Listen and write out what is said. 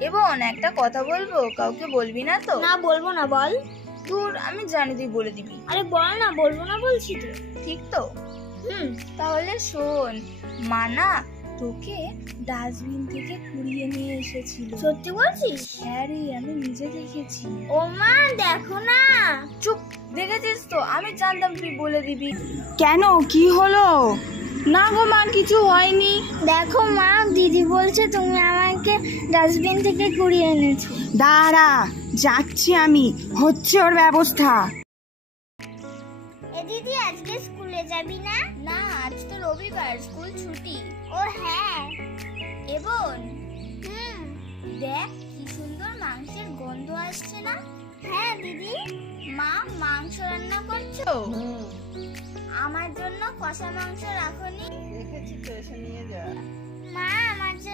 এবং একটা কথা বলবো, কাউকে বলবি না তো? না, বলবো না, বল। দূর, আমি জানি তুই বলে দিবি। আরে বল না, বলবো না বলছি তো। ঠিক তো? তাহলে শোন, মা না তোকে ডাস্টবিন থেকে কুড়িয়ে নিয়ে এসেছিল। সত্যি বলছিস? হ্যাঁ রে, আমি নিজে দেখেছি। ও মা, দেখো না। চুপ, দেখেছিস তো? আমি জানতাম তুই বলে দিবি। কেন, কি হলো? না গো মা, কিছু হয়নি। দেখো মা, দিদি বলছে তুমি আমাকে ডাস্টবিন থেকে কুড়িয়ে এনেছো। দাঁড়া, যাচ্ছি আমি, হচ্ছে ওর ব্যবস্থা। এ দিদি, আজকে স্কুলে যাবি না? না, আজ তো রবিবার, স্কুল ছুটি। ও হ্যাঁ। এবং দেখ কি সুন্দর মাংসের গন্ধ আসছে না? হ্যাঁ দিদি। মা, মাংস রান্না করছো? আমার জন্য কষা মাংস রাখোনি? দেখেছি তো, এসে নিয়ে যা। মা, আমার জন্য